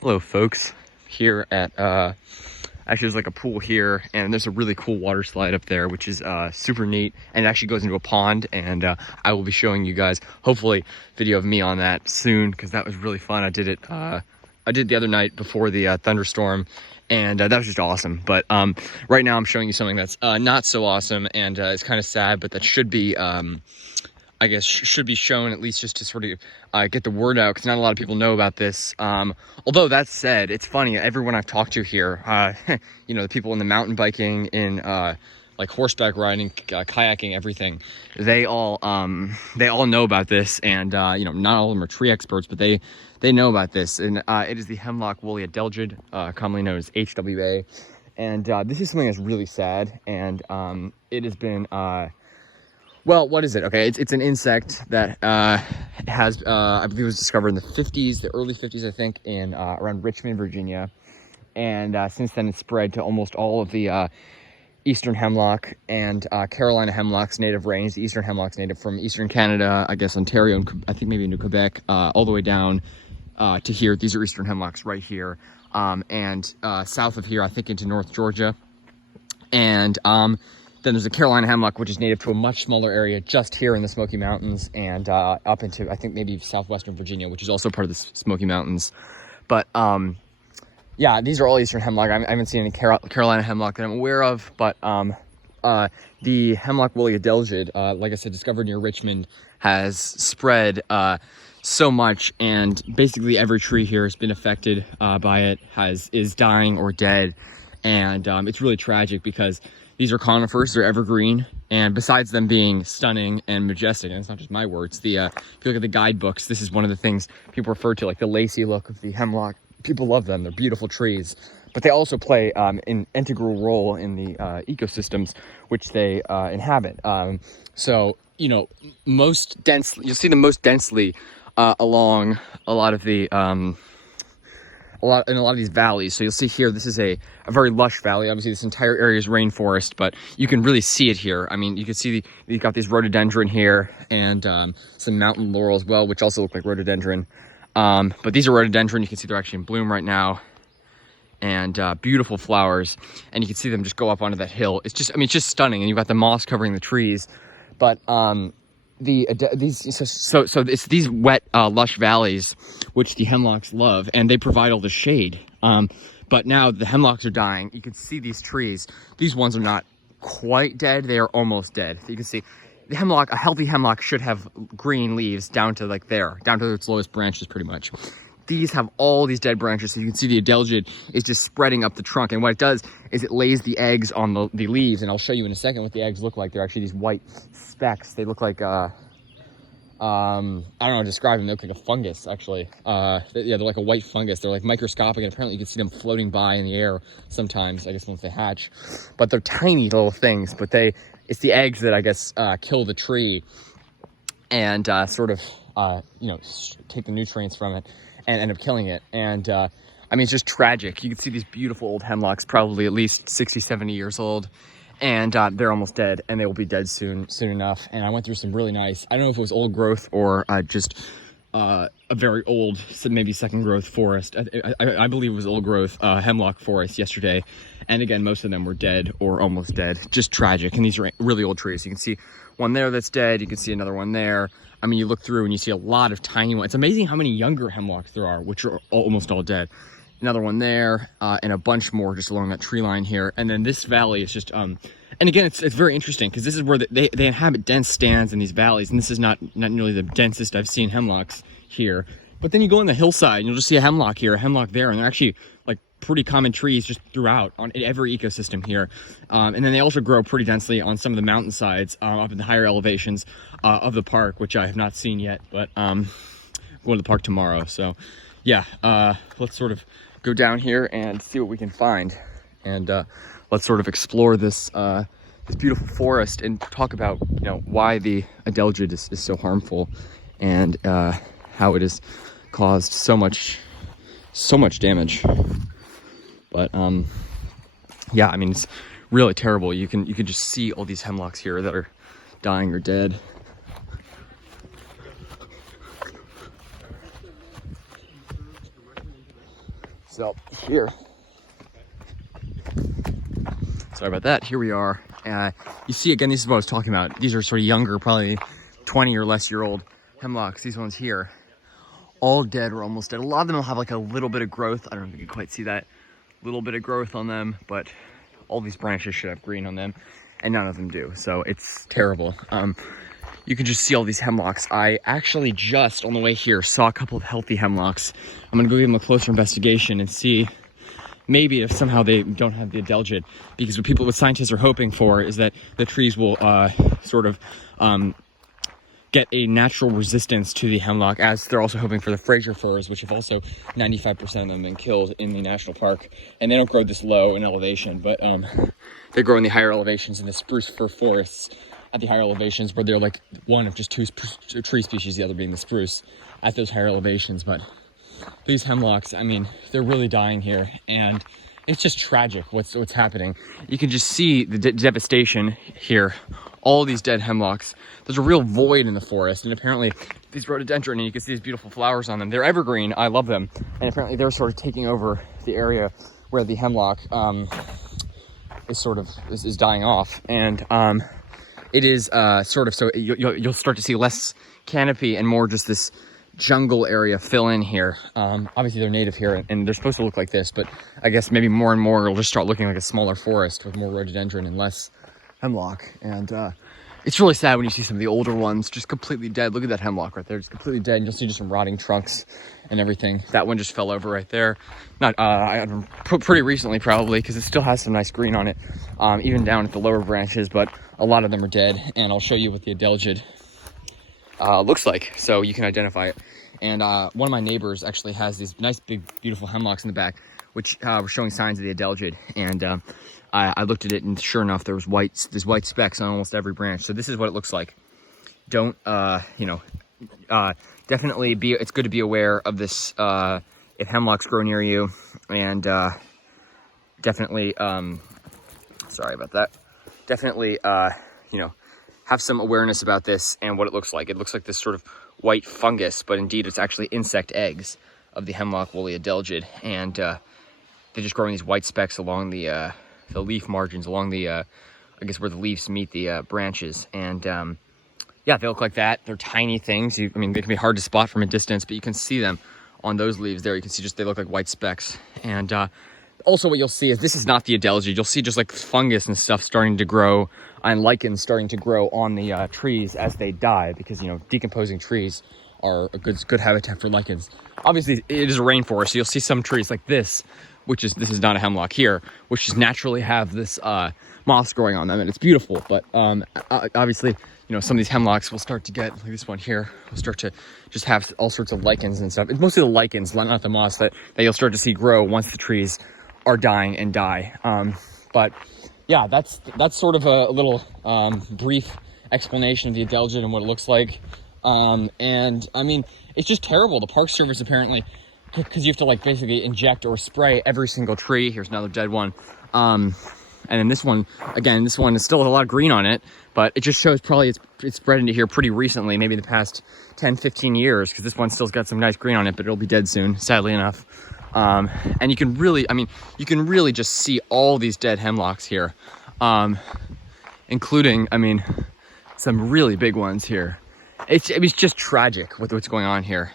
Hello folks, here at actually there's like a pool here, and there's a really cool water slide up there which is super neat, and it actually goes into a pond, and I will be showing you guys hopefully video of me on that soon, because that was really fun. I did it the other night before the thunderstorm, and that was just awesome. But right now I'm showing you something that's not so awesome, and it's kind of sad, but that should be I guess should be shown, at least just to sort of get the word out, because not a lot of people know about this. Although that said, it's funny, everyone I've talked to here, you know, the people in the mountain biking, in like horseback riding, kayaking, everything, they all know about this, and you know, not all of them are tree experts, but they know about this, and it is the Hemlock woolly Adelgid, commonly known as HWA, and this is something that's really sad, and it has been well, what is it? Okay, it's an insect that has, I believe it was discovered in the 50s, the early 50s, I think, in around Richmond, Virginia. And since then it's spread to almost all of the eastern hemlock and Carolina hemlocks native range. The eastern hemlocks native from eastern Canada, I guess Ontario, and I think maybe into Quebec, all the way down to here. These are eastern hemlocks right here. And south of here, I think into North Georgia. And then there's the Carolina hemlock, which is native to a much smaller area just here in the Smoky Mountains, and up into, I think, maybe southwestern Virginia, which is also part of the Smoky Mountains. But yeah, these are all eastern hemlock. I haven't seen any Carolina hemlock that I'm aware of, but the Hemlock woolly Adelgid, like I said, discovered near Richmond, has spread so much, and basically every tree here has been affected by it, is dying or dead, and it's really tragic because these are conifers, they're evergreen, and besides them being stunning and majestic, and it's not just my words, if you look at the guidebooks, this is one of the things people refer to, like the lacy look of the hemlock. People love them, they're beautiful trees, but they also play an integral role in the ecosystems which they inhabit. So, you know, you'll see them most densely along a lot of the in a lot of these valleys. So you'll see here, this is a very lush valley. Obviously this entire area is rainforest, but you can really see it here. I mean, you can see you've got these rhododendron here, and some mountain laurel as well, which also look like rhododendron. But these are rhododendron. You can see they're actually in bloom right now, and beautiful flowers, and you can see them just go up onto that hill. It's just, I mean, it's just stunning, and you've got the moss covering the trees. But it's these wet, lush valleys which the hemlocks love, and they provide all the shade. But now the hemlocks are dying. You can see these trees. These ones are not quite dead. They are almost dead. You can see the hemlock, a healthy hemlock should have green leaves down to like there, down to its lowest branches pretty much. These have all these dead branches, so you can see the Adelgid is just spreading up the trunk, and what it does is it lays the eggs on the leaves, and I'll show you in a second what the eggs look like. They're actually these white specks. They look like I don't know how to describe them. They look like a fungus, actually. Yeah, they're like a white fungus. They're like microscopic, and apparently you can see them floating by in the air sometimes, I guess, once they hatch. But they're tiny little things, but it's the eggs that, I guess, kill the tree and sort of, you know, take the nutrients from it and end up killing it. And I mean, it's just tragic. You can see these beautiful old hemlocks, probably at least 60, 70 years old. And they're almost dead, and they will be dead soon enough. And I went through some really nice, I don't know if it was old growth or just a very old, maybe second growth forest. I believe it was old growth hemlock forest yesterday. And again, most of them were dead or almost dead. Just tragic. And these are really old trees. You can see one there that's dead. You can see another one there. I mean, you look through and you see a lot of tiny ones. It's amazing how many younger hemlocks there are, which are almost all dead. Another one there, and a bunch more just along that tree line here. And then this valley is just, and again, it's very interesting, because this is where they inhabit dense stands in these valleys, and this is not nearly the densest I've seen hemlocks here. But then you go on the hillside, and you'll just see a hemlock here, a hemlock there, and they're actually like pretty common trees just throughout on every ecosystem here. And then they also grow pretty densely on some of the mountainsides up in the higher elevations of the park, which I have not seen yet, but I'm going to the park tomorrow. So yeah, let's sort of go down here and see what we can find, and let's sort of explore this this beautiful forest and talk about, you know, why the Adelgid is so harmful, and how it has caused so much damage. But yeah, I mean, it's really terrible. You can just see all these hemlocks here that are dying or dead. So here, sorry about that. Here we are. You see, again, this is what I was talking about. These are sort of younger, probably 20 or less year old hemlocks. These ones here, all dead or almost dead. A lot of them will have like a little bit of growth. I don't know if you can quite see that little bit of growth on them, but all these branches should have green on them, and none of them do. So it's terrible. You can just see all these hemlocks. I actually just on the way here saw a couple of healthy hemlocks. I'm gonna go give them a closer investigation and see maybe if somehow they don't have the Adelgid, because what scientists are hoping for is that the trees will sort of get a natural resistance to the hemlock, as they're also hoping for the Fraser firs, which have also 95% of them been killed in the national park. And they don't grow this low in elevation, but they grow in the higher elevations in the spruce fir forests at the higher elevations, where they're like one of just two tree species, the other being the spruce, at those higher elevations. But these hemlocks, I mean, they're really dying here, and it's just tragic what's happening. You can just see the devastation here. All these dead hemlocks. There's a real void in the forest, and apparently these rhododendron, and you can see these beautiful flowers on them. They're evergreen. I love them, and apparently they're sort of taking over the area where the hemlock is dying off, and it is sort of, so you'll start to see less canopy and more just this jungle area fill in here. Obviously they're native here, and they're supposed to look like this, but I guess maybe more and more it'll just start looking like a smaller forest with more rhododendron and less hemlock. And it's really sad when you see some of the older ones just completely dead. Look at that hemlock right there, just completely dead, and you'll see just some rotting trunks and everything. That one just fell over right there. Not pretty recently probably, because it still has some nice green on it, even down at the lower branches, but a lot of them are dead, and I'll show you what the Adelgid looks like so you can identify it. And one of my neighbors actually has these nice big beautiful hemlocks in the back, which were showing signs of the Adelgid, and I looked at it, and sure enough, there's white specks on almost every branch. So this is what it looks like. Don't definitely it's good to be aware of this if hemlocks grow near you, and definitely sorry about that. Definitely have some awareness about this and what it looks like. It looks like this sort of white fungus, but indeed it's actually insect eggs of the hemlock woolly Adelgid, and they just grow in these white specks along the leaf margins, along the I guess where the leaves meet the branches. And yeah, they look like that. They're tiny things. I mean, they can be hard to spot from a distance, but you can see them on those leaves there. You can see they look like white specks. And also what you'll see is this is not the Adelgid. You'll see just like fungus and stuff starting to grow, and lichens starting to grow on the trees as they die, because decomposing trees are a good habitat for lichens. Obviously it is a rainforest, so you'll see some trees like this is not a hemlock here, which just naturally have this moss growing on them, and it's beautiful. But obviously some of these hemlocks will start to get, like this one here, will start to just have all sorts of lichens and stuff. It's mostly the lichens, not the moss, that you'll start to see grow once the trees are dying and die. But yeah, that's sort of a little brief explanation of the Adelgid and what it looks like. And I mean, it's just terrible. The Park Service apparently, because you have to basically inject or spray every single tree. Here's another dead one. And then this one, again, this one is still a lot of green on it, but it just shows probably it's spread into here pretty recently, maybe the past 10, 15 years, because this one still's got some nice green on it, but it'll be dead soon, sadly enough. And you can really just see all these dead hemlocks here, including, some really big ones here. It's just tragic what's going on here.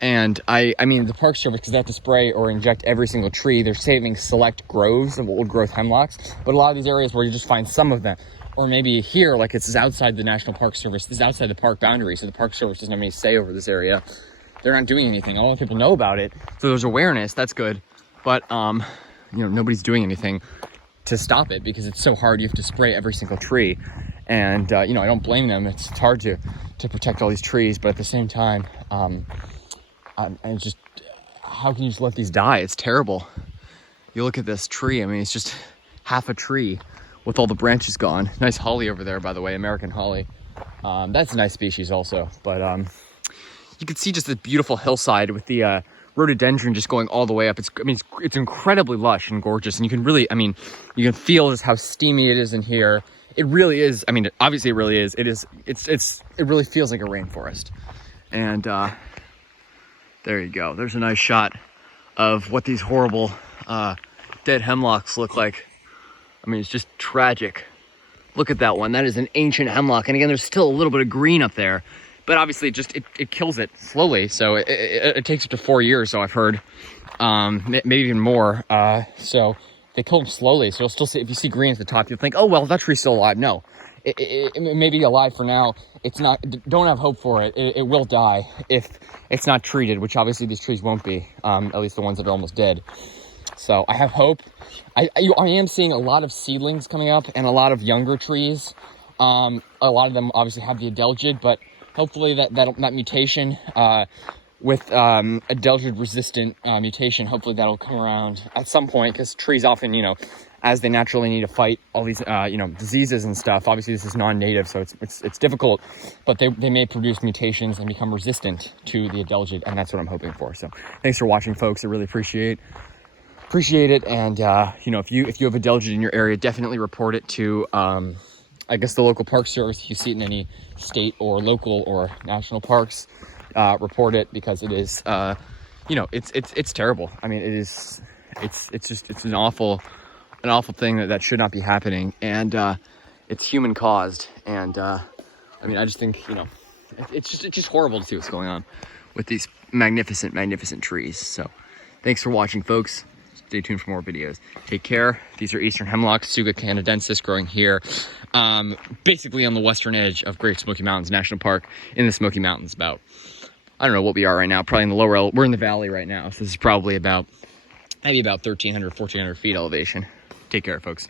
And the Park Service, because they have to spray or inject every single tree, they're saving select groves of old growth hemlocks. But a lot of these areas where you just find some of them, or maybe here, like it's outside the National Park Service, this is outside the park boundary, so the Park Service doesn't have any say over this area. They're not doing anything. A lot of people know about it, so there's awareness. That's good, but nobody's doing anything to stop it, because it's so hard. You have to spray every single tree, and I don't blame them. It's hard to protect all these trees, but at the same time, and just how can you just let these die? It's terrible. You look at this tree. It's just half a tree with all the branches gone. Nice holly over there, by the way, American holly. That's a nice species also, but you can see just this beautiful hillside with the rhododendron just going all the way up. It's incredibly lush and gorgeous, and you can really, you can feel just how steamy it is in here. It really is. Obviously it really is. It really feels like a rainforest. And there you go. There's a nice shot of what these horrible dead hemlocks look like. I mean, it's just tragic. Look at that one. That is an ancient hemlock. And again, there's still a little bit of green up there, but obviously it kills it slowly. So it takes up to 4 years, so I've heard, maybe even more. So they kill them slowly. So you'll still see, if you see green at the top, you'll think, oh, well, that tree's still alive. No, it may be alive for now. It's not, don't have hope for it. It will die if it's not treated, which obviously these trees won't be, at least the ones that are almost dead. So I have hope. I am seeing a lot of seedlings coming up and a lot of younger trees. A lot of them obviously have the Adelgid, but hopefully that mutation, with Adelgid resistant mutation, hopefully that'll come around at some point, because trees often, you know, as they naturally need to fight all these, you know, diseases and stuff. Obviously this is non-native, so it's difficult, but they may produce mutations and become resistant to the Adelgid, and that's what I'm hoping for. So thanks for watching, folks. I really appreciate it. And you know, if you have Adelgid in your area, definitely report it to I guess the local park service. If you see it in any state or local or national parks, report it, because it is you know, it's terrible. I mean, it's an awful thing that should not be happening, and it's human caused. And I mean, I just think, you know, it's just horrible to see what's going on with these magnificent trees. So thanks for watching, folks. Stay tuned for more videos. Take care. These are eastern hemlocks, Tsuga canadensis, growing here, basically on the western edge of Great Smoky Mountains National Park in the Smoky Mountains. About, I don't know what we are right now, probably in the lower, we're in the valley right now, so this is probably maybe about 1,300, 1,400 feet elevation. Take care, folks.